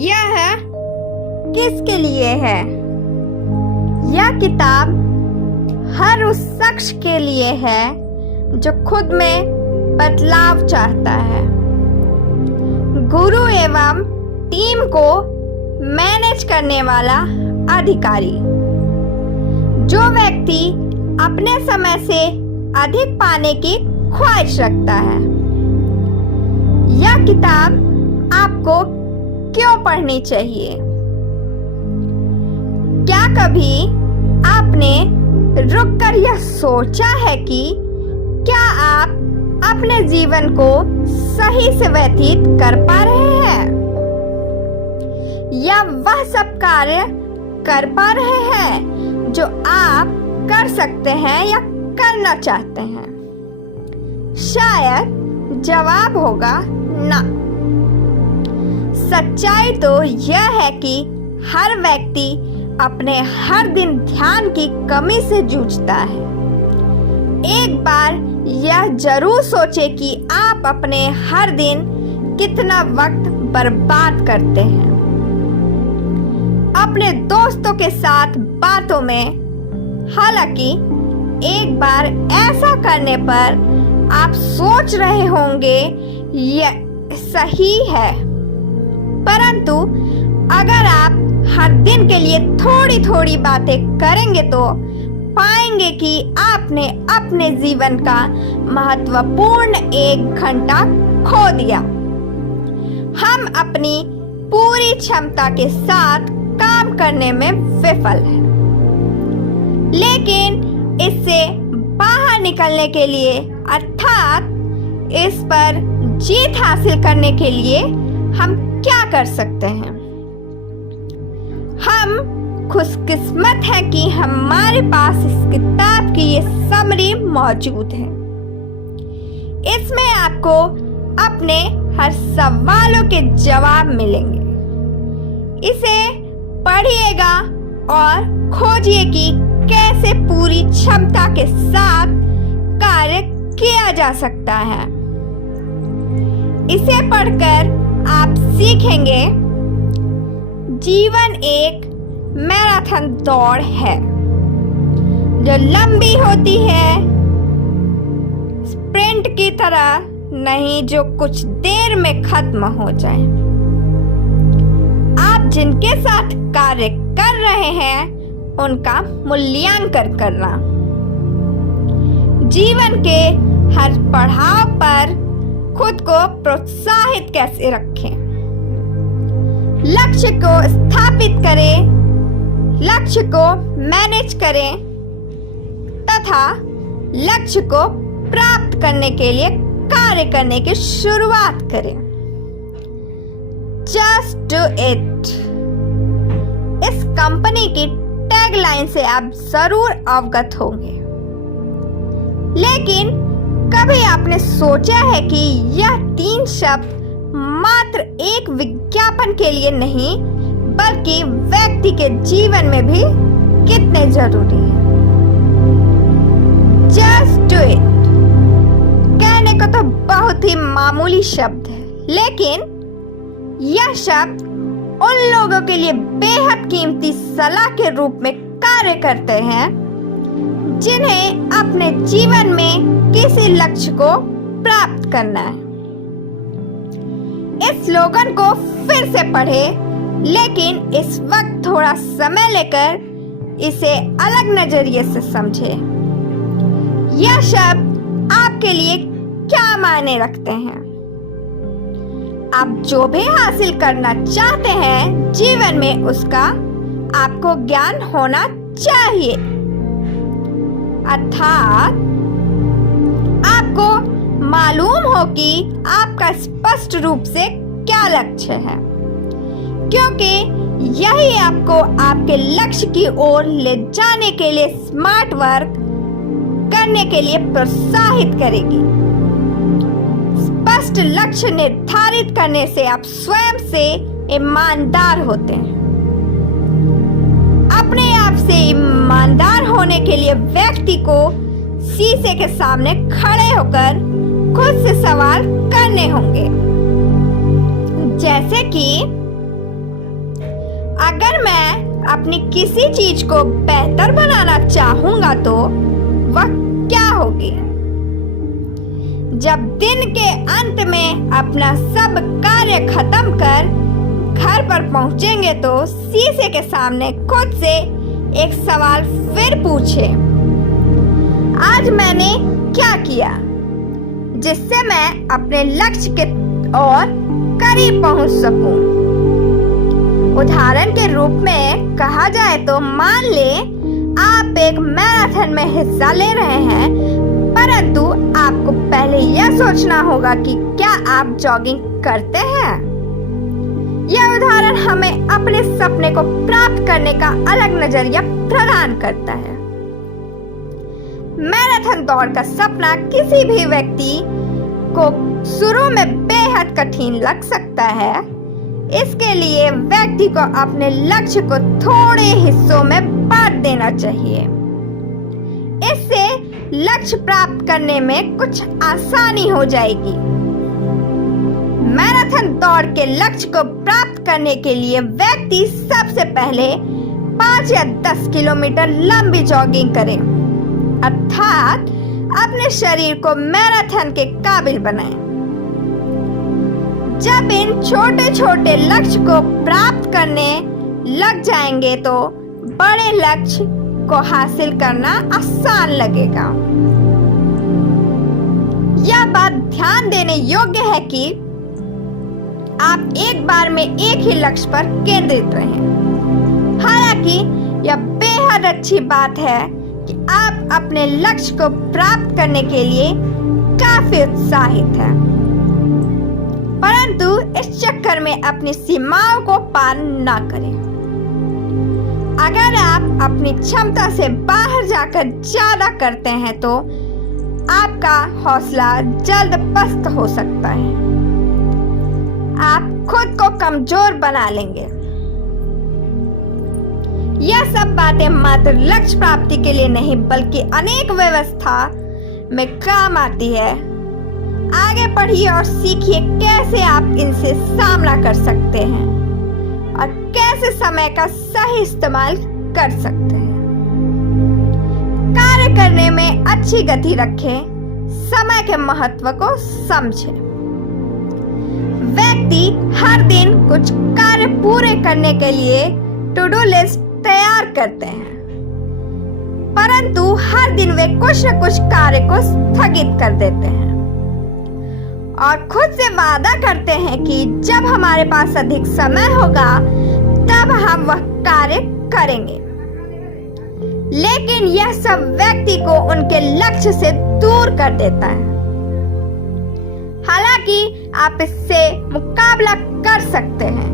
यह किसके लिए है? यह किताब हर उस शख्स के लिए है जो खुद में बदलाव चाहता है। गुरु एवं टीम को मैनेज करने वाला अधिकारी। जो व्यक्ति अपने समय से अधिक पाने की ख्वाहिश रखता है। यह किताब आपको क्यों पढ़नी चाहिए? क्या कभी आपने रुककर यह सोचा है कि क्या आप अपने जीवन को सही से व्यतीत कर पा रहे हैं या वह सब कार्य कर पा रहे हैं जो आप कर सकते हैं या करना चाहते हैं? शायद जवाब होगा ना। सच्चाई तो यह है कि हर व्यक्ति अपने हर दिन ध्यान की कमी से जूझता है। एक बार यह जरूर सोचे कि आप अपने हर दिन कितना वक्त बर्बाद करते हैं अपने दोस्तों के साथ बातों में। हालांकि एक बार ऐसा करने पर आप सोच रहे होंगे यह सही है, परंतु अगर आप हर दिन के लिए थोड़ी थोड़ी बातें करेंगे तो पाएंगे कि आपने अपने जीवन का महत्वपूर्ण 1 घंटा खो दिया। हम अपनी पूरी क्षमता के साथ काम करने में विफल हैं, लेकिन इससे बाहर निकलने के लिए अर्थात इस पर जीत हासिल करने के लिए हम क्या कर सकते हैं? हम खुशकिस्मत हैं कि हमारे पास इस किताब की ये समरी मौजूद है। इसमें आपको अपने हर सवालों के जवाब मिलेंगे। इसे पढ़िएगा और खोजिए कि कैसे पूरी क्षमता के साथ कार्य किया जा सकता है। इसे पढ़कर आप सीखेंगे जीवन एक मैराथन दौड़ है जो लंबी होती है, स्प्रिंट की तरह नहीं जो कुछ देर में खत्म हो जाए। आप जिनके साथ कार्य कर रहे हैं उनका मूल्यांकन करना। जीवन के हर पड़ाव पर खुद को प्रोत्साहित कैसे रखें? लक्ष्य को स्थापित करें, लक्ष्य को मैनेज करें तथा लक्ष्य को प्राप्त करने के लिए कार्य करने की शुरुआत करें। Just do it. इस कंपनी की टैगलाइन से आप जरूर अवगत होंगे, लेकिन कभी आपने सोचा है कि यह 3 शब्द मात्र एक विज्ञापन के लिए नहीं बल्कि व्यक्ति के जीवन में भी कितने जरूरी हैं? जस्ट डू इट कहने को तो बहुत ही मामूली शब्द है, लेकिन यह शब्द उन लोगों के लिए बेहद कीमती सलाह के रूप में कार्य करते हैं जिन्हें अपने जीवन में किसी लक्ष्य को प्राप्त करना है। इस स्लोगन को फिर से पढ़ें, लेकिन इस वक्त थोड़ा समय लेकर इसे अलग नजरिए से समझें। यह शब्द आपके लिए क्या मायने रखते हैं? आप जो भी हासिल करना चाहते हैं जीवन में उसका आपको ज्ञान होना चाहिए, अर्थात आपको मालूम हो कि आपका स्पष्ट रूप से क्या लक्ष्य है, क्योंकि यही आपको आपके लक्ष्य की ओर ले जाने के लिए स्मार्ट वर्क करने के लिए प्रोत्साहित करेगी। स्पष्ट लक्ष्य निर्धारित करने से आप स्वयं से ईमानदार होते हैं। अपने आप से ईमानदार होने के लिए व्यक्ति को शीशे के सामने खड़े होकर खुद से सवाल करने होंगे, जैसे कि अगर मैं अपनी किसी चीज को बेहतर बनाना चाहूंगा तो वह क्या होगी? जब दिन के अंत में अपना सब कार्य खत्म कर घर पर पहुंचेंगे तो शीशे के सामने खुद से एक सवाल फिर पूछे, आज मैंने क्या किया जिससे मैं अपने लक्ष्य के और करीब पहुंच सकूं? उदाहरण के रूप में कहा जाए तो मान ले आप एक मैराथन में हिस्सा ले रहे हैं, परंतु आपको पहले यह सोचना होगा कि क्या आप जॉगिंग करते हैं। यह उदाहरण हमें अपने सपने को प्राप्त करने का अलग नजरिया प्रदान करता है। मैराथन दौड़ का सपना किसी भी व्यक्ति को शुरू में बेहद कठिन लग सकता है। इसके लिए व्यक्ति को अपने लक्ष्य को थोड़े हिस्सों में बांट देना चाहिए। इससे लक्ष्य प्राप्त करने में कुछ आसानी हो जाएगी। मैराथन दौड़ के लक्ष्य को प्राप्त करने के लिए व्यक्ति सबसे पहले 5 या 10 किलोमीटर लंबी जॉगिंग करे, अर्थात अपने शरीर को मैराथन के काबिल बनाए। जब इन छोटे छोटे लक्ष्य को प्राप्त करने लग जाएंगे तो बड़े लक्ष्य को हासिल करना आसान लगेगा। यह बात ध्यान देने योग्य है कि आप एक बार में एक ही लक्ष्य पर केंद्रित रहें। हालांकि यह बेहद अच्छी बात है कि आप अपने लक्ष्य को प्राप्त करने के लिए काफी उत्साहित हैं, परंतु इस चक्कर में अपनी सीमाओं को पार न करें। अगर आप अपनी क्षमता से बाहर जाकर ज्यादा करते हैं तो आपका हौसला जल्द पस्त हो सकता है। आप खुद को कमजोर बना लेंगे। यह सब बातें मात्र लक्ष्य प्राप्ति के लिए नहीं बल्कि अनेक व्यवस्था में काम आती है। आगे पढ़िए और सीखिए कैसे आप इनसे सामना कर सकते हैं और कैसे समय का सही इस्तेमाल कर सकते हैं। कार्य करने में अच्छी गति रखें, समय के महत्व को समझें। व्यक्ति हर दिन कुछ कार्य पूरे करने के लिए टू डू लिस्ट तैयार करते हैं, परंतु हर दिन वे कुछ न कुछ कार्य को स्थगित कर देते हैं और खुद से वादा करते हैं कि जब हमारे पास अधिक समय होगा तब हम वह कार्य करेंगे। लेकिन यह सब व्यक्ति को उनके लक्ष्य से दूर कर देता है। हालांकि आप इससे मुकाबला कर सकते हैं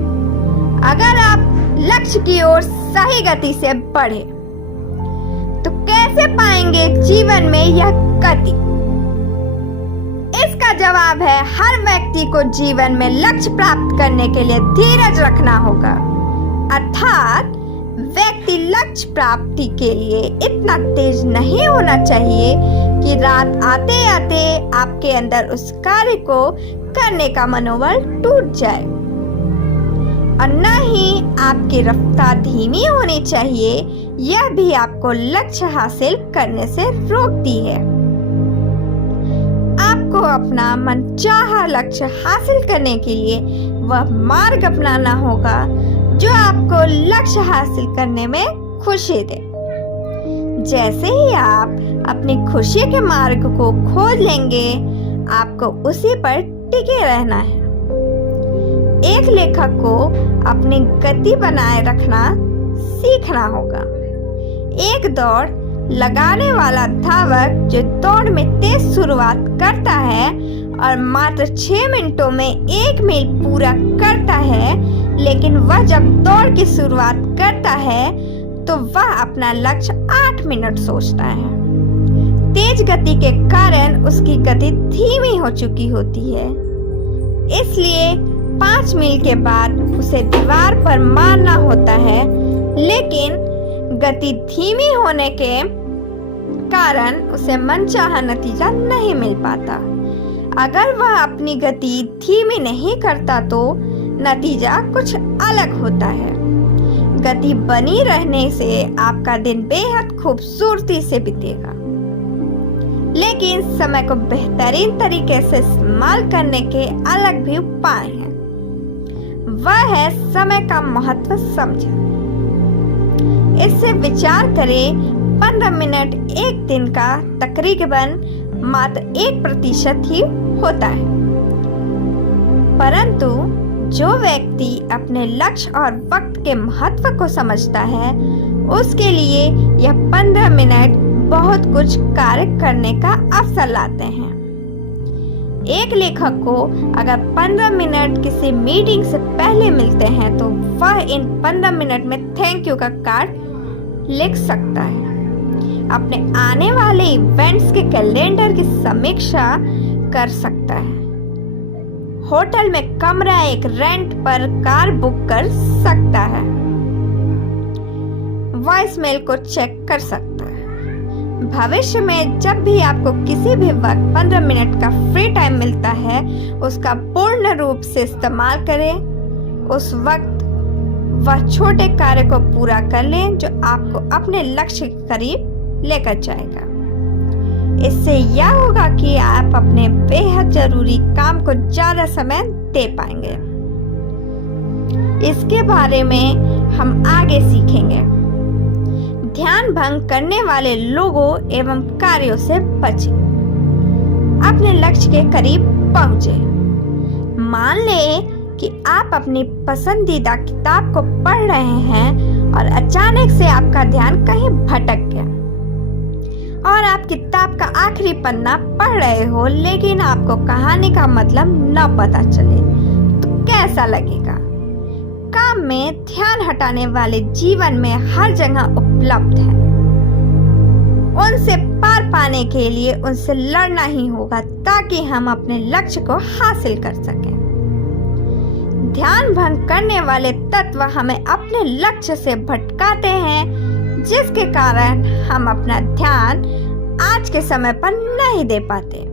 अगर आप लक्ष्य की ओर सही गति से बढ़े। तो कैसे पाएंगे जीवन में यह गति? इसका जवाब है हर व्यक्ति को जीवन में लक्ष्य प्राप्त करने के लिए धीरज रखना होगा, अर्थात व्यक्ति लक्ष्य प्राप्ति के लिए इतना तेज नहीं होना चाहिए कि रात आते आते आपके अंदर उस कार्य को करने का मनोबल टूट जाए, और न ही आपकी रफ्तार धीमी होनी चाहिए। यह भी आपको लक्ष्य हासिल करने से रोकती है। आपको अपना मनचाहा लक्ष्य हासिल करने के लिए वह मार्ग अपनाना होगा जो आपको लक्ष्य हासिल करने में खुशी दे। जैसे ही आप अपनी खुशी के मार्ग को खोज लेंगे, आपको उसी पर टिके रहना है। एक लेखक को अपनी गति बनाए रखना सीखना होगा। एक दौड़ लगाने वाला धावक जो दौड़ में तेज शुरुआत करता है और मात्र 6 मिनटों में 1 मील पूरा करता है, लेकिन वह जब दौड़ की शुरुआत करता है तो वह अपना लक्ष्य 8 मिनट सोचता है। तेज गति के कारण उसकी गति धीमी हो चुकी होती है, इसलिए 5 मील के बाद उसे दीवार पर मारना होता है। लेकिन गति धीमी होने के कारण उसे मनचाहा नतीजा नहीं मिल पाता। अगर वह अपनी गति धीमी नहीं करता तो नतीजा कुछ अलग होता है। गति बनी रहने से आपका दिन बेहद खूबसूरती से बीतेगा। लेकिन समय को बेहतरीन तरीके से इस्तेमाल करने के अलग भी उपाय हैं। वह है समय का महत्व समझें। इससे विचार करें, 15 मिनट एक दिन का तकरीबन मात्र 1% ही होता है, परंतु जो व्यक्ति अपने लक्ष्य और वक्त के महत्व को समझता है, उसके लिए यह 15 मिनट बहुत कुछ कार्य करने का अवसर लाते हैं। एक लेखक को अगर 15 मिनट किसी मीटिंग से पहले मिलते हैं तो वह इन 15 मिनट में थैंक यू का कार्ड लिख सकता है। अपने आने वाले इवेंट्स के कैलेंडर की समीक्षा कर सकता है। होटल में कमरा एक रेंट पर कार बुक कर सकता है। वॉइसमेल को चेक कर सकता है। भविष्य में जब भी आपको किसी भी वक्त 15 मिनट का फ्री टाइम मिलता है, उसका पूर्ण रूप से इस्तेमाल करें। उस वक्त वह छोटे कार्य को पूरा कर लें जो आपको अपने लक्ष्य के करीब लेकर जाएगा। इससे यह होगा कि आप अपने बेहद जरूरी काम को ज्यादा समय दे पाएंगे। इसके बारे में हम आगे सीखेंगे। ध्यान भंग करने वाले लोगों एवं कार्यों से बचें। अपने लक्ष्य के करीब पहुंचे। मान लें कि आप अपनी पसंदीदा किताब को पढ़ रहे हैं और अचानक से आपका ध्यान कहीं भटक गया और आप किताब का आखिरी पन्ना पढ़ रहे हो, लेकिन आपको कहानी का मतलब न पता चले, तो कैसा लगेगा? काम में ध्यान हटाने वाले जीवन में हर जगह उपलब्ध है। उनसे पार पाने के लिए उनसे लड़ना ही होगा ताकि हम अपने लक्ष्य को हासिल कर सकें। ध्यान भंग करने वाले तत्व हमें अपने लक्ष्य से भटकाते हैं, जिसके कारण हम अपना ध्यान आज के समय पर नहीं दे पाते।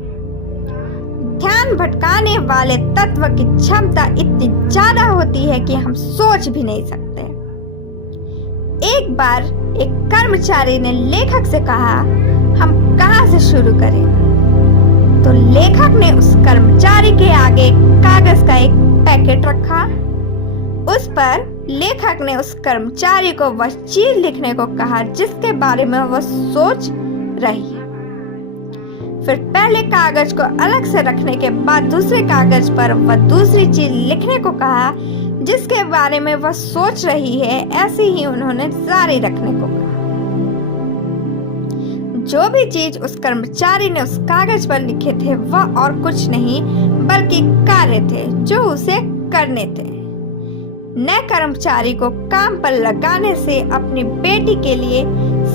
ध्यान भटकाने वाले तत्व की क्षमता इतनी ज्यादा होती है कि हम सोच भी नहीं सकते। एक बार एक कर्मचारी ने लेखक से कहा, हम कहां से शुरू करें? तो लेखक ने उस कर्मचारी के आगे कागज का एक पैकेट रखा। उस पर लेखक ने उस कर्मचारी को वह चीज लिखने को कहा जिसके बारे में वह सोच रही है। फिर पहले कागज को अलग से रखने के बाद दूसरे कागज पर वह दूसरी चीज लिखने को कहा जिसके बारे में वह सोच रही है। ऐसे ही उन्होंने जारी रखने को कहा। जो भी चीज उस कर्मचारी ने उस कागज पर लिखे थे वह और कुछ नहीं बल्कि कार्य थे जो उसे करने थे। नए कर्मचारी को काम पर लगाने से अपनी बेटी के लिए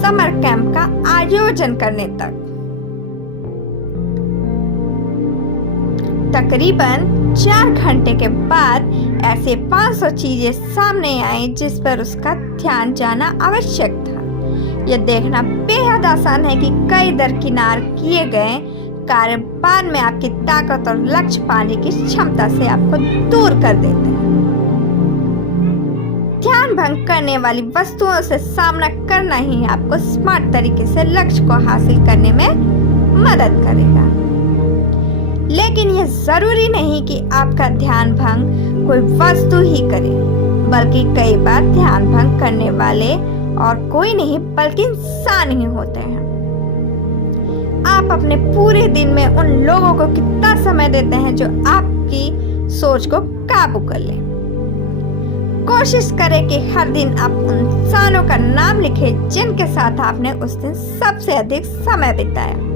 समर कैंप का आयोजन करने तक तकरीबन 4 घंटे के बाद ऐसे 500 चीजें सामने आई जिस पर उसका ध्यान जाना आवश्यक था। यह देखना बेहद आसान है कि कई दरकिनार किए गए कार्य बाद में आपकी ताकत और लक्ष्य पाने की क्षमता से आपको दूर कर देते हैं। ध्यान भंग करने वाली वस्तुओं से सामना करना ही आपको स्मार्ट तरीके से लक्ष्य को हासिल करने में मदद करेगा। लेकिन यह जरूरी नहीं कि आपका ध्यान भंग कोई वस्तु ही करे, बल्कि कई बार ध्यान भंग करने वाले और कोई नहीं बल्कि इंसान ही होते हैं। आप अपने पूरे दिन में उन लोगों को कितना समय देते हैं जो आपकी सोच को काबू कर ले। कोशिश करें कि हर दिन आप उन इंसानों का नाम लिखें जिनके साथ आपने उस दिन सबसे अधिक समय बिताया।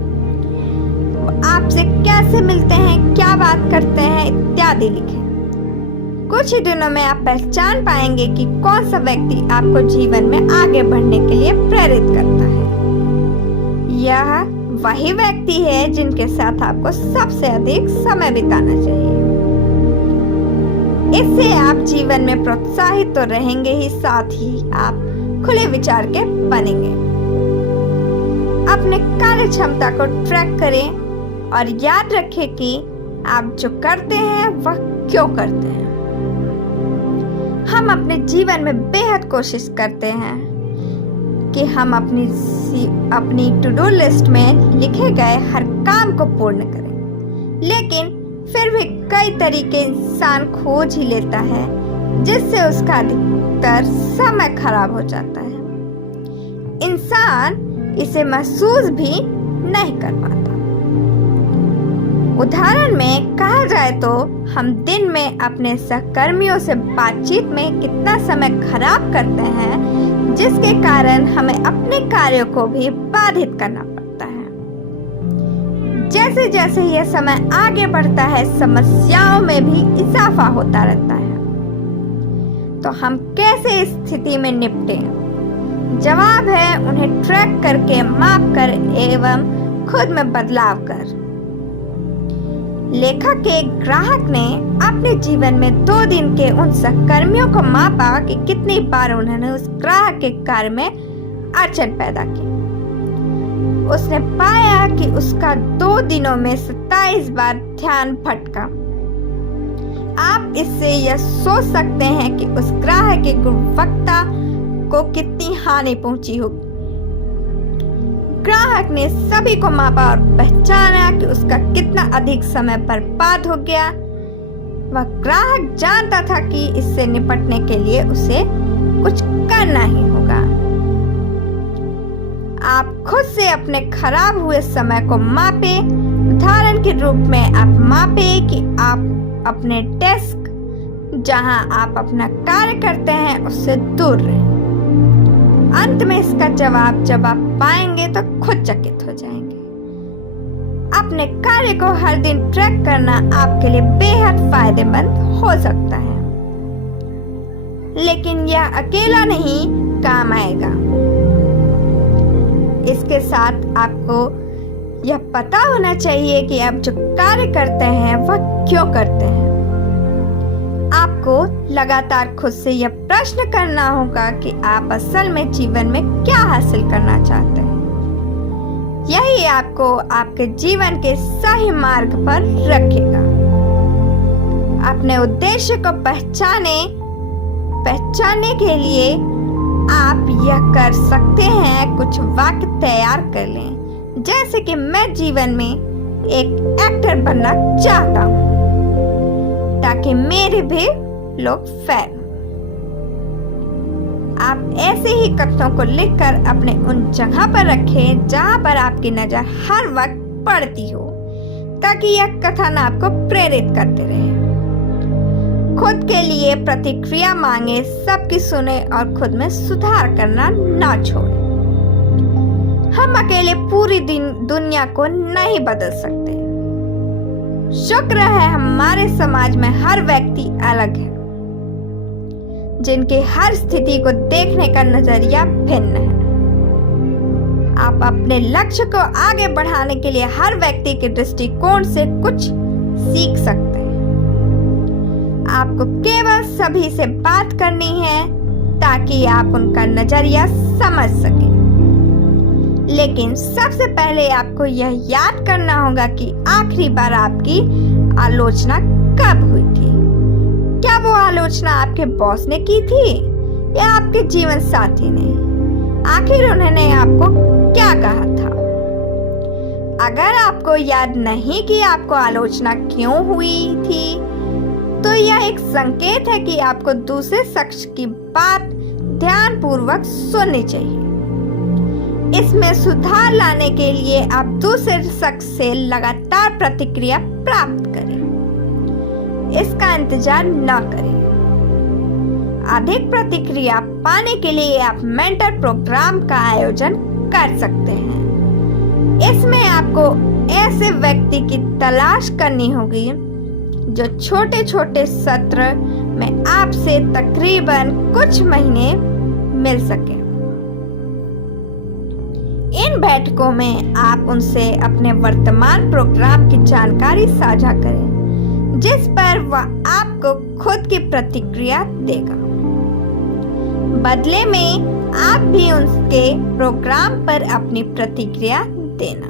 आपसे कैसे मिलते हैं, क्या बात करते हैं इत्यादि लिखें। कुछ ही दिनों में आप पहचान पाएंगे कि कौन सा व्यक्ति आपको जीवन में आगे बढ़ने के लिए प्रेरित करता है। यह वही व्यक्ति है जिनके साथ आपको सबसे अधिक समय बिताना चाहिए। इससे आप जीवन में प्रोत्साहित तो रहेंगे ही, साथ ही आप खुले विचार के बनेंगे। अपने कार्य क्षमता को ट्रैक करें और याद रखें कि आप जो करते हैं वह क्यों करते हैं। हम अपने जीवन में बेहद कोशिश करते हैं कि हम अपनी टू डू लिस्ट में लिखे गए हर काम को पूर्ण करें, लेकिन फिर भी कई तरीके इंसान खोज ही लेता है जिससे उसका अधिकतर समय खराब हो जाता है। इंसान इसे महसूस भी नहीं कर पाता। उदाहरण में कहा जाए तो हम दिन में अपने सहकर्मियों से बातचीत में कितना समय खराब करते हैं, जिसके कारण हमें अपने कार्यों को भी बाधित करना पड़ता है। जैसे जैसे यह समय आगे बढ़ता है, समस्याओं में भी इजाफा होता रहता है। तो हम कैसे इस स्थिति में निपटें? जवाब है उन्हें ट्रैक करके, माप कर एवं खुद में बदलाव कर। लेखक के ग्राहक ने अपने जीवन में 2 दिन के उन सहकर्मियों को मापा कि कितनी बार उन्होंने उस ग्राहक के कार्य में अड़चन पैदा की। उसने पाया कि उसका 2 दिनों में 27 बार ध्यान भटका। आप इससे यह सोच सकते हैं कि उस ग्राहक की गुणवत्ता को कितनी हानि पहुंची होगी। ग्राहक ने सभी को मापा और पहचाना कि उसका कितना अधिक समय बर्बाद हो गया। वह ग्राहक जानता था कि इससे निपटने के लिए उसे कुछ करना ही होगा। आप खुद से अपने खराब हुए समय को मापे। उदाहरण के रूप में आप मापे कि आप अपने डेस्क जहां आप अपना कार्य करते हैं उससे दूर रहें। अंत में इसका जवाब जब आप पाएंगे तो खुद चकित हो जाएंगे। अपने कार्य को हर दिन ट्रैक करना आपके लिए बेहद फायदेमंद हो सकता है, लेकिन यह अकेला नहीं काम आएगा। इसके साथ आपको यह पता होना चाहिए कि आप जो कार्य करते हैं वह क्यों करते हैं। आपको लगातार खुद से यह प्रश्न करना होगा कि आप असल में जीवन में क्या हासिल करना चाहते हैं। यही आपको आपके जीवन के सही मार्ग पर रखेगा। अपने उद्देश्य को पहचानने के लिए आप यह कर सकते हैं। कुछ वाक्य तैयार कर लें, जैसे कि मैं जीवन में एक एक्टर बनना चाहता हूँ ताकि मेरे भी लोग फैन। आप ऐसे ही कथनों को लिखकर अपने उन जगह पर रखें जहां पर आपकी नजर हर वक्त पड़ती हो, ताकि यह कथन आपको प्रेरित करते रहे। खुद के लिए प्रतिक्रिया मांगे, सबकी सुने और खुद में सुधार करना ना छोड़ें। हम अकेले पूरी दुनिया को नहीं बदल सकते। शुक्र है हमारे समाज में हर व्यक्ति अलग है, जिनकी हर स्थिति को देखने का नजरिया भिन्न है। आप अपने लक्ष्य को आगे बढ़ाने के लिए हर व्यक्ति के दृष्टिकोण से कुछ सीख सकते हैं। आपको केवल सभी से बात करनी है ताकि आप उनका नजरिया समझ सकें। लेकिन सबसे पहले आपको यह याद करना होगा कि आखिरी बार आपकी आलोचना कब हुई थी। क्या वो आलोचना आपके बॉस ने की थी या आपके जीवन साथी ने? आखिर उन्होंने आपको क्या कहा था? अगर आपको याद नहीं कि आपको आलोचना क्यों हुई थी, तो यह एक संकेत है कि आपको दूसरे शख्स की बात ध्यानपूर्वक सुननी चाहिए। इसमें सुधार लाने के लिए आप दूसरे शख्स से लगातार प्रतिक्रिया प्राप्त करें। इसका इंतजार न करें। अधिक प्रतिक्रिया पाने के लिए आप मेंटर प्रोग्राम का आयोजन कर सकते हैं। इसमें आपको ऐसे व्यक्ति की तलाश करनी होगी जो छोटे छोटे सत्र में आपसे तकरीबन कुछ महीने मिल सके। इन बैठकों में आप उनसे अपने वर्तमान प्रोग्राम की जानकारी साझा करें, जिस पर वह आपको खुद की प्रतिक्रिया देगा। बदले में आप भी उनके प्रोग्राम पर अपनी प्रतिक्रिया देना।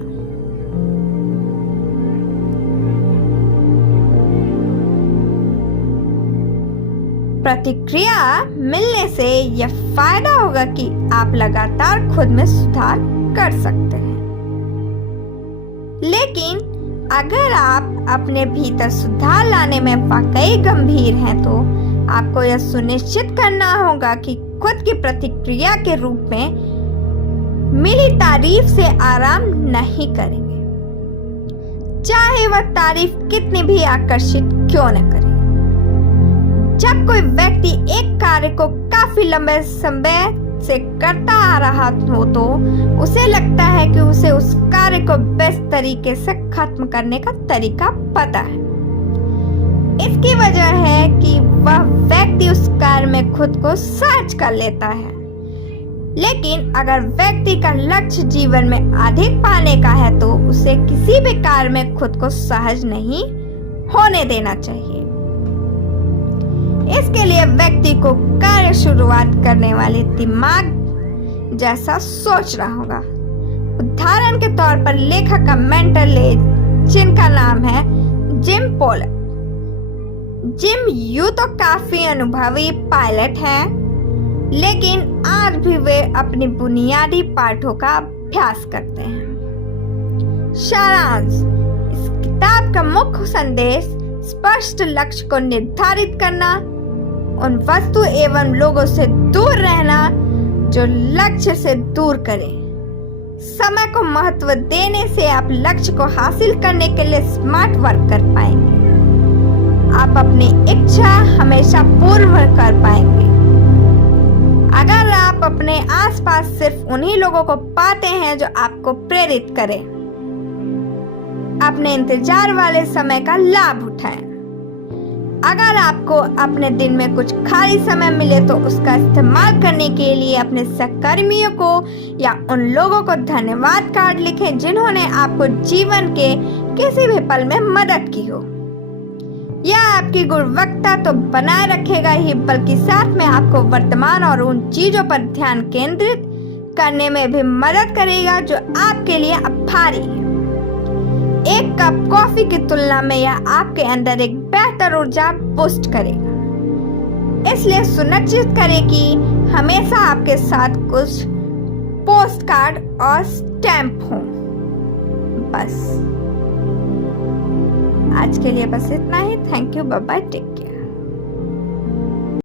प्रतिक्रिया मिलने से यह फायदा होगा कि आप लगातार खुद में सुधार कर सकते हैं। लेकिन अगर आप अपने भीतर सुधार लाने में वाकई गंभीर हैं तो आपको यह सुनिश्चित करना होगा कि खुद की प्रतिक्रिया के रूप में मिली तारीफ से आराम नहीं करेंगे, चाहे वह तारीफ कितनी भी आकर्षित क्यों न करे। जब कोई व्यक्ति एक कार्य को काफी लंबे समय से करता आ रहा हो तो उसे लगता है कि उसे उस कार्य को बेस्ट तरीके से खत्म करने का तरीका पता है। इसकी वजह है कि वह व्यक्ति उस कार्य में खुद को सहज कर लेता है। लेकिन अगर व्यक्ति का लक्ष्य जीवन में अधिक पाने का है तो उसे किसी भी कार्य में खुद को सहज नहीं होने देना चाहिए। इसके लिए व्यक्ति को कार्य शुरुआत करने वाले दिमाग जैसा सोचना होगा। उदाहरण के तौर पर लेखक का मेंटर जिनका नाम है जिम पोलक। जिम यूं तो काफी अनुभवी पायलट हैं, लेकिन आज भी वे अपनी बुनियादी पाठों का अभ्यास करते हैं। सारांश: इस किताब का मुख्य संदेश स्पष्ट लक्ष्य को निर्धारित करना, उन वस्तु एवं लोगों से दूर रहना जो लक्ष्य से दूर करें। समय को महत्व देने से आप लक्ष्य को हासिल करने के लिए स्मार्ट वर्क कर पाएंगे। आप अपनी इच्छा हमेशा पूर्ण कर पाएंगे। अगर आप अपने आसपास सिर्फ उन्हीं लोगों को पाते हैं जो आपको प्रेरित करें, अपने इंतजार वाले समय का लाभ उठाएं। अगर आपको अपने दिन में कुछ खाली समय मिले तो उसका इस्तेमाल करने के लिए अपने सहकर्मियों को या उन लोगों को धन्यवाद कार्ड लिखें जिन्होंने आपको जीवन के किसी भी पल में मदद की हो। यह आपकी गुणवत्ता तो बनाए रखेगा ही, बल्कि साथ में आपको वर्तमान और उन चीजों पर ध्यान केंद्रित करने में भी मदद करेगा जो आपके लिए भारी है। एक कप कॉफी की तुलना में यह आपके अंदर एक बेहतर ऊर्जा बूस्ट करेगा। इसलिए सुनिश्चित करें कि हमेशा आपके साथ कुछ पोस्ट कार्ड और स्टैम्प हो। बस आज के लिए बस इतना ही। Thank you, bye bye, take care.